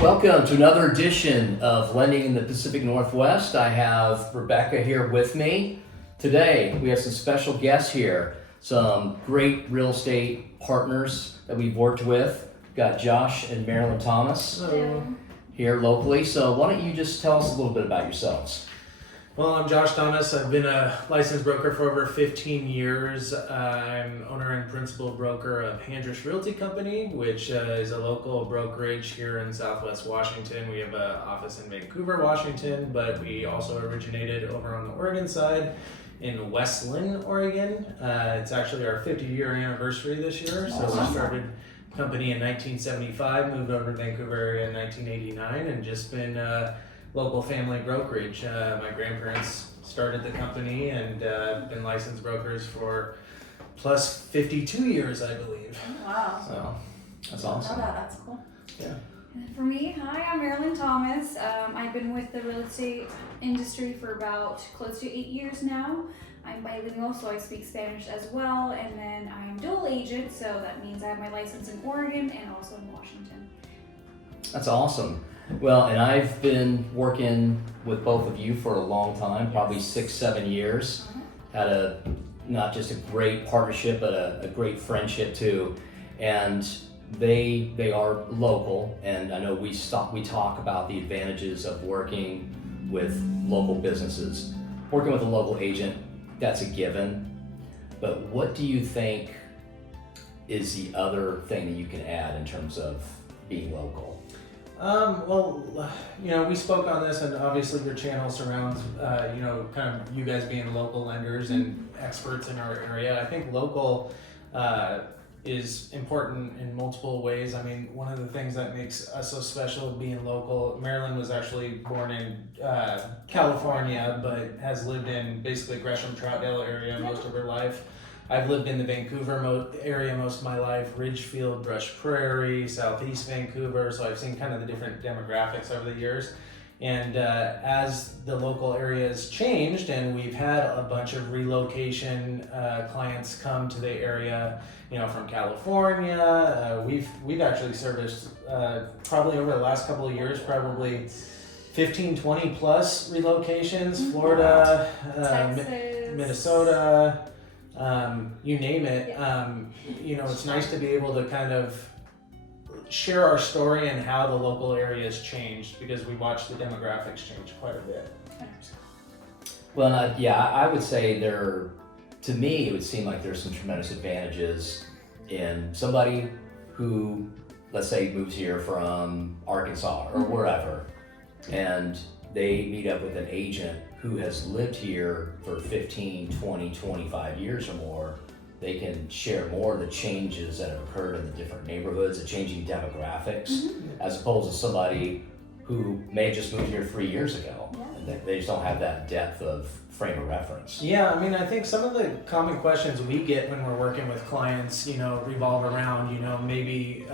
Welcome to another edition of Lending in the Pacific Northwest. I have Rebecca here with me. Today, we have some special guests here, some great real estate partners that we've worked with. We've got Josh and Marilyn Thomas here locally. So why don't you just tell us a little bit about yourselves? Well, I'm Josh Thomas. I've been a licensed broker for over 15 years. I'm owner and principal broker of Handris Realty Company, which is a local brokerage here in Southwest Washington. We have an office in Vancouver, Washington, but we also originated over on the Oregon side in West Linn, Oregon. It's actually our 50-year anniversary this year. So we started the company in 1975, moved over to Vancouver area in 1989, and just been local family brokerage. My grandparents started the company and been licensed brokers for plus 52 years, I believe. Wow. So that's awesome. That's cool. Yeah. And for me, hi, I'm Marilyn Thomas. I've been with the real estate industry for about close to 8 years now. I'm bilingual, so I speak Spanish as well, and then I'm dual agent, so that means I have my license in Oregon and also in Washington. That's awesome. Well, and I've been working with both of you for a long time, probably 6-7 years. Had a not just a great partnership, but a great friendship too. And they are local, and I know we talk about the advantages of working with local businesses. Working with a local agent, that's a given. But what do you think is the other thing that you can add in terms of being local? Well, we spoke on this, and obviously your channel surrounds, kind of you guys being local lenders and experts in our area. I think local is important in multiple ways. I mean, one of the things that makes us so special being local, Marilyn was actually born in California, but has lived in basically Gresham, Troutdale area most of her life. I've lived in the Vancouver area most of my life, Ridgefield, Brush Prairie, Southeast Vancouver, so I've seen kind of the different demographics over the years. And as the local area has changed and we've had a bunch of relocation clients come to the area, from California, we've actually serviced probably over the last couple of years, probably 15, 20 plus relocations, Florida, Minnesota, you name it. It's nice to be able to kind of share our story and how the local area has changed, because we watch the demographics change quite a bit. Well, I would say to me, it would seem like there's some tremendous advantages in somebody who, let's say, moves here from Arkansas or wherever, and they meet up with an agent who has lived here for 15, 20, 25 years or more. They can share more of the changes that have occurred in the different neighborhoods, the changing demographics, as opposed to somebody who may have just moved here 3 years ago. Yeah. And they just don't have that depth of frame of reference. Yeah, I mean, I think some of the common questions we get when we're working with clients, revolve around, maybe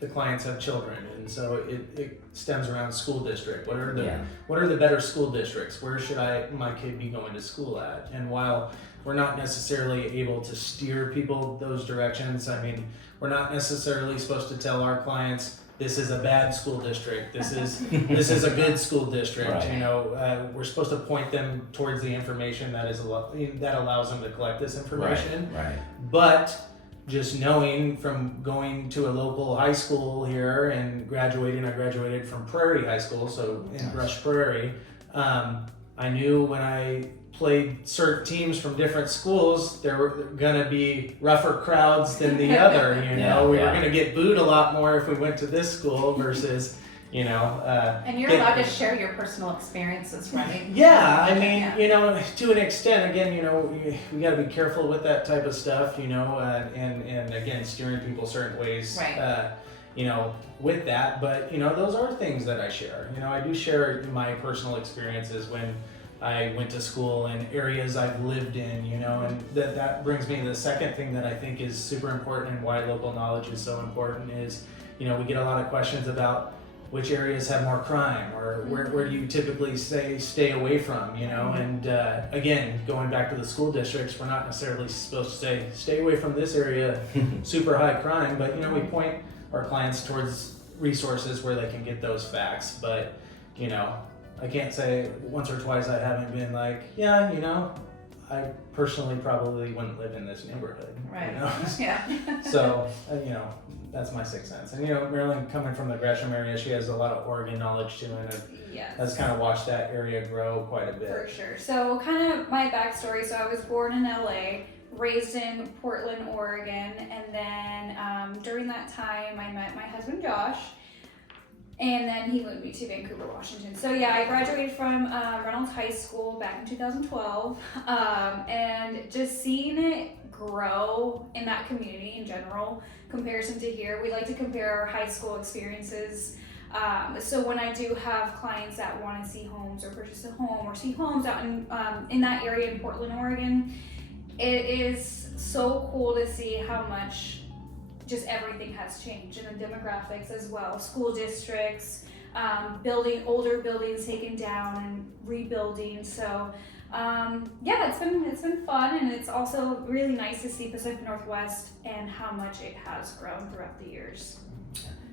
the clients have children, and so it stems around school district. What are the better school districts? Where should my kid be going to school at? And while we're not necessarily able to steer people those directions, I mean, we're not necessarily supposed to tell our clients this is a bad school district, this is a good school district. Right. We're supposed to point them towards the information that allows them to collect this information. Right. But just knowing from going to a local high school here and I graduated from Prairie High School, so in Brush Prairie. I knew when I played certain teams from different schools, there were gonna be rougher crowds than the other. We were gonna get booed a lot more if we went to this school versus, and you're allowed to share your personal experiences, right? Yeah, I mean, to an extent, again, we got to be careful with that type of stuff, and again, steering people certain ways, right. With that. But, those are things that I share. I do share my personal experiences when I went to school and areas I've lived in, and that brings me to the second thing that I think is super important and why local knowledge is so important is, we get a lot of questions about which areas have more crime, or where do you typically stay away from, and again, going back to the school districts, we're not necessarily supposed to say stay away from this area, super high crime, but we point our clients towards resources where they can get those facts. But, you know, I can't say once or twice I haven't been like, yeah, you know, I personally probably wouldn't live in this neighborhood. Right. You know? Yeah. So, you know, that's my sixth sense. And, you know, Marilyn, coming from the Gresham area, she has a lot of Oregon knowledge too, and Yes. has kind of watched that area grow quite a bit. For sure. So kind of my backstory. So I was born in LA, raised in Portland, Oregon, and then during that time I met my husband Josh, and then he moved me to Vancouver, Washington. So yeah, I graduated from Reynolds High School back in 2012, and just seeing it grow in that community in general, comparison to here, we like to compare our high school experiences. So when I do have clients that want to see homes or purchase a home or see homes out in that area in Portland, Oregon, it is so cool to see how much just everything has changed, and the demographics as well. School districts, older buildings taken down and rebuilding. So yeah, it's been fun, and it's also really nice to see Pacific Northwest and how much it has grown throughout the years.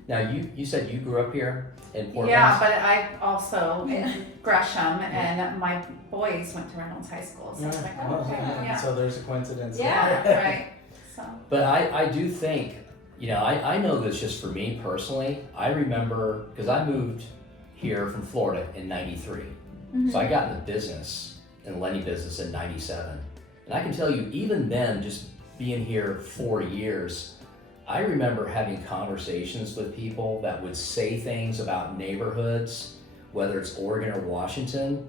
Now, you said you grew up here in Portland? Yeah, but I also in Gresham, and my boys went to Reynolds High School, so it's like, oh, Well, okay, yeah. So there's a coincidence. Yeah. there. Right. So. But I do think, you know, I know this just for me personally. I remember, because I moved here from Florida in 93. Mm-hmm. So I got in the business, in the lending business in 97. And I can tell you, even then, just being here 4 years, I remember having conversations with people that would say things about neighborhoods, whether it's Oregon or Washington,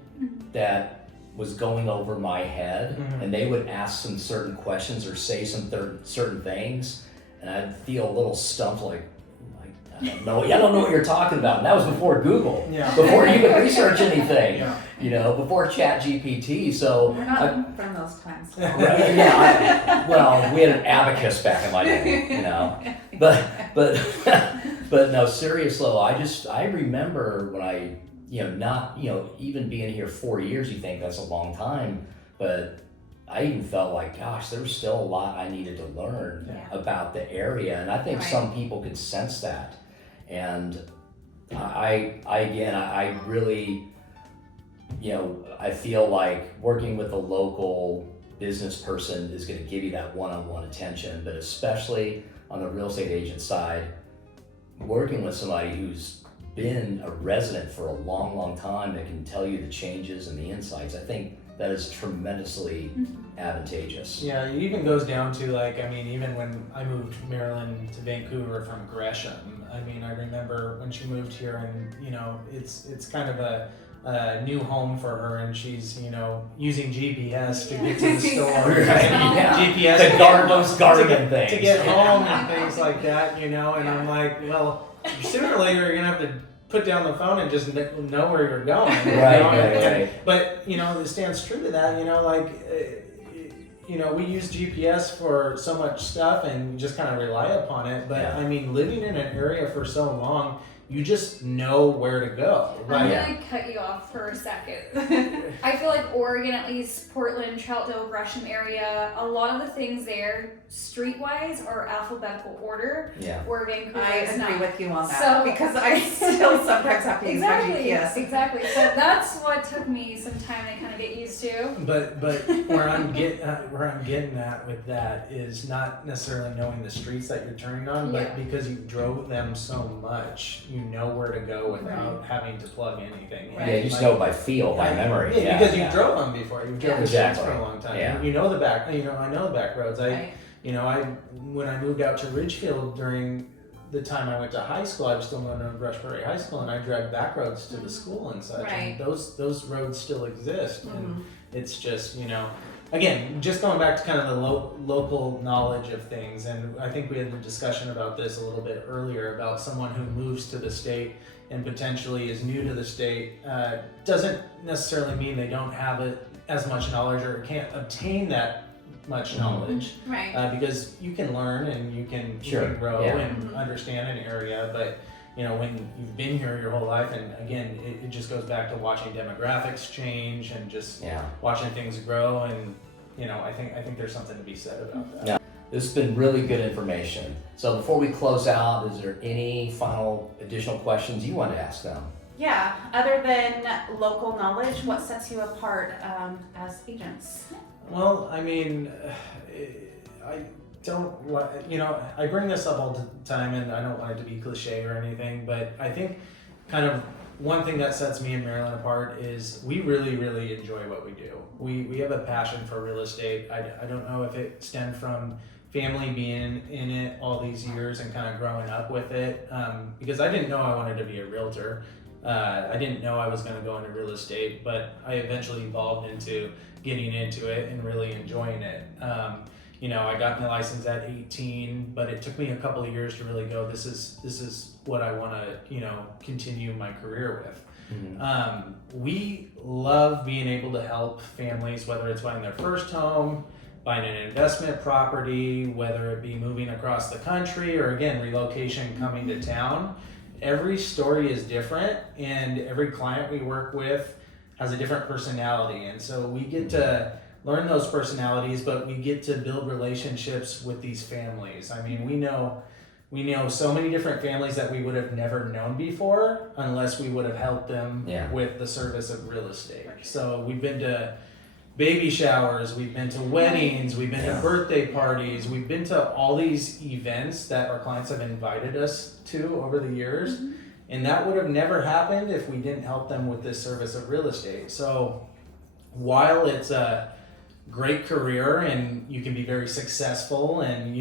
that was going over my head, and they would ask some certain questions or say some certain things, and I'd feel a little stumped, like I don't know what you're talking about. And that was before Google, Yeah. before you could research anything, Yeah. you know, before Chat GPT. So We're not from those times. right, yeah, well, we had an abacus back in my day, you know, but no, seriously, I remember when I, you know, not, you know, even being here 4 years, you think that's a long time, but I even felt like, gosh, there was still a lot I needed to learn about the area, and I think some people could sense that, and I really, you know, I feel like working with a local business person is going to give you that one-on-one attention, but especially on the real estate agent side, working with somebody who's been a resident for a long time that can tell you the changes and the insights, I think that is tremendously advantageous. Yeah, it even goes down to, like, I mean, even when I moved Marilyn to Vancouver from Gresham, I mean, I remember when she moved here, and, you know, it's kind of a new home for her, and she's, you know, using GPS to get to the store. Yeah. GPS Those garden things. to get home and things like that, you know, and I'm like, well, sooner or later you're gonna have to put down the phone and just know where you're going. Right. But, you know, it stands true to that, you know, like, you know, we use GPS for so much stuff and we just kind of rely upon it. But I mean, living in an area for so long, you just know where to go. I'm gonna cut you off for a second. I feel like Oregon, at least Portland, Troutdale, Gresham area, a lot of the things there, streetwise, are alphabetical order. Yeah. Where Vancouver I is agree not. with you on that, So- because I still sometimes have to use my GPS. Exactly. So that's what took me some time to kind of get used to. But where I'm getting at with that is not necessarily knowing the streets that you're turning on, but because you drove them so much, you know where to go without having to plug anything. Yeah, you just know by feel, by memory. Yeah, because you drove them before. You've driven the streets for a long time. Yeah. You know the back. You know, I know the back roads. When I moved out to Ridgefield during the time I went to high school, I was still going to Rush Prairie High School, and I drove back roads to the school and such. Right. And those roads still exist, and it's just, you know, again, just going back to kind of the local knowledge of things. And I think we had a discussion about this a little bit earlier about someone who moves to the state and potentially is new to the state. Doesn't necessarily mean they don't have as much knowledge or can't obtain that much knowledge, Right. because you can learn and you can grow and understand an area, but you know, when you've been here your whole life, and again, it just goes back to watching demographics change and just watching things grow, and you know, I think there's something to be said about that. Yeah. This has been really good information. So before we close out, is there any final additional questions you want to ask them? Yeah, other than local knowledge, what sets you apart as agents? Well, I mean, I don't like, I bring this up all the time and I don't want it to be cliche or anything, but I think kind of one thing that sets me and Marilyn apart is we really, really enjoy what we do. We have a passion for real estate. I don't know if it stemmed from family being in it all these years and kind of growing up with it, because I didn't know I wanted to be a realtor. I didn't know I was going to go into real estate, but I eventually evolved into getting into it and really enjoying it. I got my license at 18, but it took me a couple of years to really go, this is what I want to, continue my career with. Mm-hmm. We love being able to help families, whether it's buying their first home, buying an investment property, whether it be moving across the country, or again, relocation coming to town. Every story is different, and every client we work with has a different personality. And so we get to learn those personalities, but we get to build relationships with these families. I mean, we know so many different families that we would have never known before unless we would have helped them with the service of real estate. So we've been to baby showers, we've been to weddings, we've been to birthday parties, we've been to all these events that our clients have invited us to over the years. Mm-hmm. And that would have never happened if we didn't help them with this service of real estate. So while it's a great career and you can be very successful and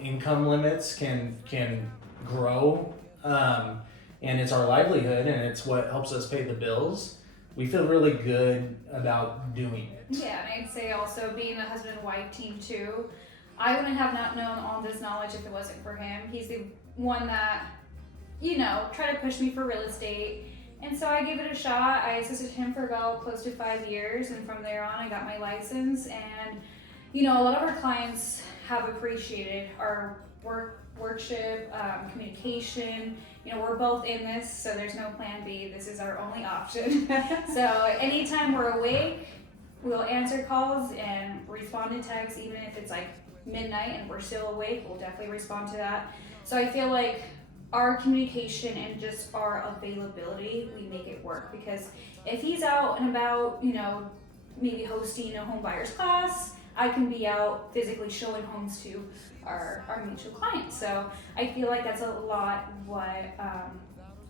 income limits can grow, and it's our livelihood and it's what helps us pay the bills, we feel really good about doing it. Yeah, and I'd say also being a husband and wife team too, I wouldn't have not known all this knowledge if it wasn't for him. He's the one that, tried to push me for real estate. And so I gave it a shot. I assisted him for about close to 5 years, and from there on I got my license. And a lot of our clients have appreciated our workship, communication. We're both in this, so there's no plan B. This is our only option. So anytime we're awake, we'll answer calls and respond to texts, even if it's like midnight and we're still awake, we'll definitely respond to that. So I feel like our communication and just our availability, we make it work, because if he's out and about, maybe hosting a home buyer's class, I can be out physically showing homes to our mutual clients. So I feel like that's a lot what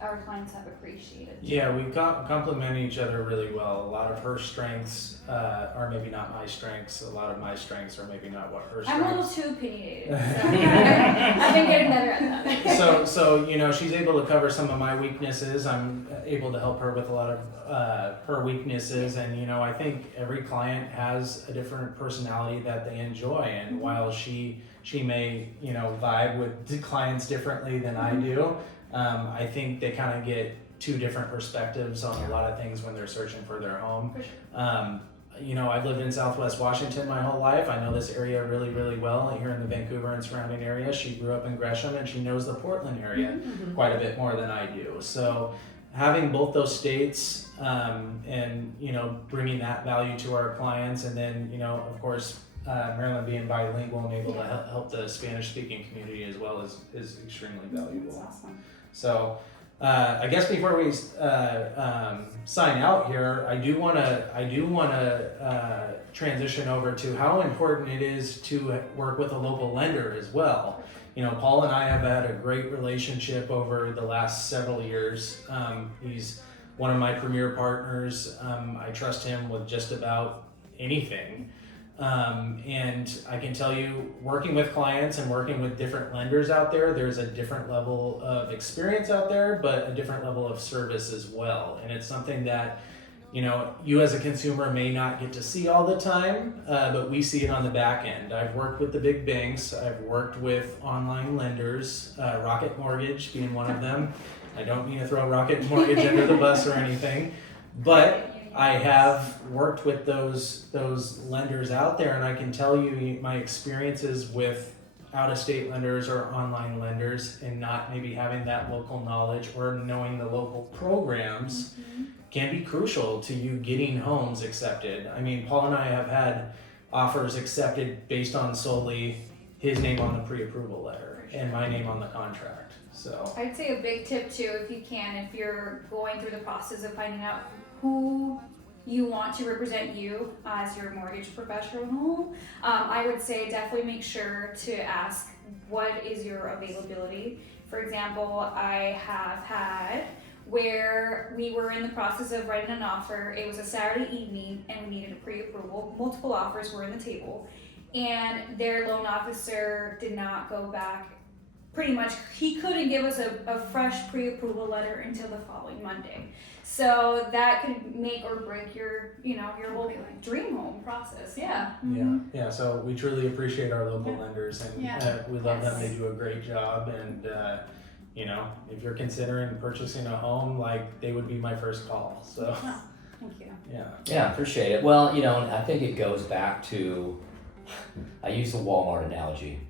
our clients have appreciated. Yeah, we complement each other really well. A lot of her strengths are maybe not my strengths. A lot of my strengths are maybe not what her strengths. I'm a little too opinionated. So I've been getting better at that. So she's able to cover some of my weaknesses. I'm able to help her with a lot of her weaknesses, and I think every client has a different personality that they enjoy. And while she may vibe with the clients differently than I do, I think they kind of get two different perspectives on a lot of things when they're searching for their home. For sure. I've lived in Southwest Washington my whole life. I know this area really, really well here in the Vancouver and surrounding area. She grew up in Gresham, and she knows the Portland area quite a bit more than I do. So having both those states, and bringing that value to our clients, and then of course Marilyn being bilingual and able to help the Spanish-speaking community as well is extremely valuable. That's awesome. So I guess before we sign out here, I do want to transition over to how important it is to work with a local lender as well. Paul and I have had a great relationship over the last several years. He's one of my premier partners. I trust him with just about anything. And I can tell you, working with clients and working with different lenders out there, there's a different level of experience out there, but a different level of service as well. And it's something that, you as a consumer may not get to see all the time, but we see it on the back end. I've worked with the big banks. I've worked with online lenders, Rocket Mortgage being one of them. I don't mean to throw Rocket Mortgage under the bus or anything, but I have worked with those lenders out there, and I can tell you my experiences with out-of-state lenders or online lenders, and not maybe having that local knowledge or knowing the local programs can be crucial to you getting homes accepted. I mean, Paul and I have had offers accepted based on solely his name on the pre-approval letter and my name on the contract. So I'd say a big tip too, if you can, if you're going through the process of finding out who you want to represent you as your mortgage professional, I would say definitely make sure to ask what is your availability. For example, I have had where we were in the process of writing an offer. It was a Saturday evening and we needed a pre-approval. Multiple offers were on the table and their loan officer did not go back. Pretty much, he couldn't give us a fresh pre-approval letter until the following Monday. So that could make or break your whole dream home process. Yeah. yeah. So we truly appreciate our local lenders, and we love them. They do a great job, and if you're considering purchasing a home, like they would be my first call. So Thank you. Yeah, appreciate it. Well, I think it goes back to, I use the Wal Mart analogy.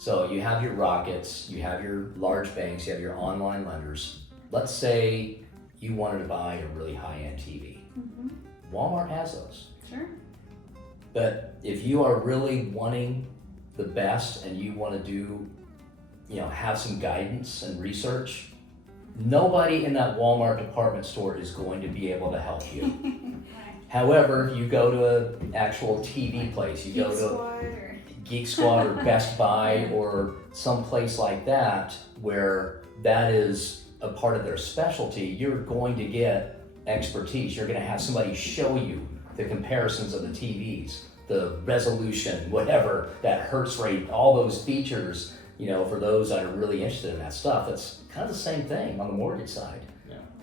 So you have your Rockets, you have your large banks, you have your online lenders. Let's say you wanted to buy a really high-end TV. Mm-hmm. Walmart has those. Sure. But if you are really wanting the best and you want to do, have some guidance and research, nobody in that Walmart department store is going to be able to help you. Right. However, you go to an actual TV place, you go to Geek Squad or Best Buy or some place like that where that is a part of their specialty, you're going to get expertise. You're going to have somebody show you the comparisons of the TVs, the resolution, whatever, that hertz rate, all those features, for those that are really interested in that stuff. That's kind of the same thing on the mortgage side.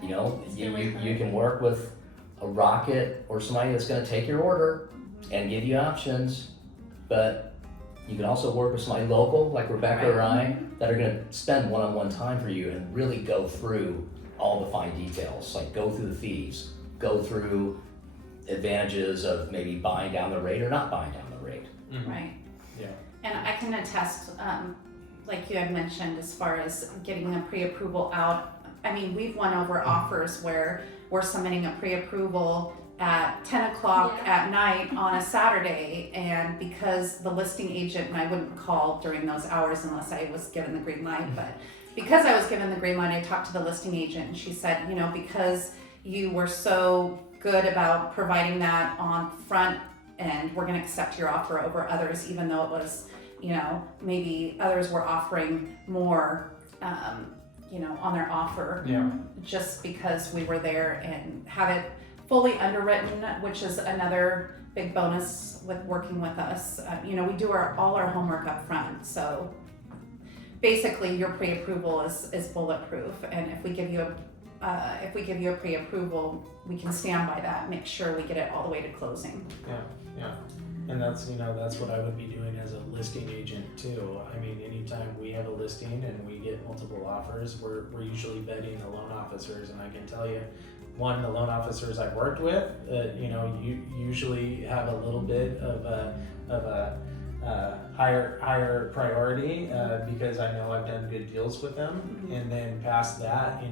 You can work with a Rocket or somebody that's going to take your order and give you options, but you can also work with somebody local like Rebecca or I that are going to spend one-on-one time for you and really go through all the fine details, like go through the fees, go through advantages of maybe buying down the rate or not buying down the rate. Mm-hmm. Right. Yeah. And I can attest, like you had mentioned, as far as getting a pre-approval out. I mean, we've won over offers where we're submitting a pre-approval at 10 o'clock at night on a Saturday, and because the listing agent, and I wouldn't call during those hours unless I was given the green light, but because I was given the green light, I talked to the listing agent and she said, because you were so good about providing that on front end, we're going to accept your offer over others, even though it was, maybe others were offering more, on their offer, just because we were there and have it fully underwritten, which is another big bonus with working with us. We do all our homework up front, so basically your pre-approval is bulletproof, and if we give you a pre-approval, we can stand by that, make sure we get it all the way to closing. Yeah. And that's what I would be doing as a listing agent too. I mean, anytime we have a listing and we get multiple offers, we're usually vetting the loan officers, and I can tell you, the loan officers I've worked with, you usually have a little bit of a higher priority because I know I've done good deals with them. Mm-hmm. And then past that,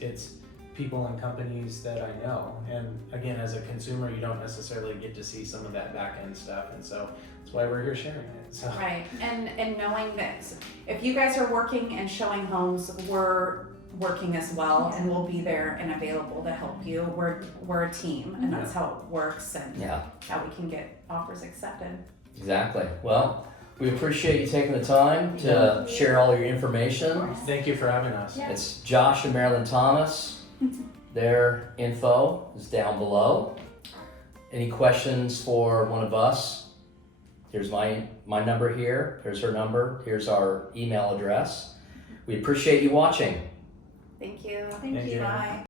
it's people and companies that I know. And again, as a consumer, you don't necessarily get to see some of that back end stuff, and so that's why we're here sharing it. So. Right, and knowing that if you guys are working and showing homes, we're working as well, and we'll be there and available to help you. We're a team, and that's how it works, and how we can get offers accepted. Exactly. Well, we appreciate you taking the time to share all your information. Thank you for having us. Yeah. It's Josh and Marilyn Thomas. Their info is down below. Any questions for one of us? Here's my number here. Here's her number. Here's our email address. We appreciate you watching. Thank you. Thank you. Bye.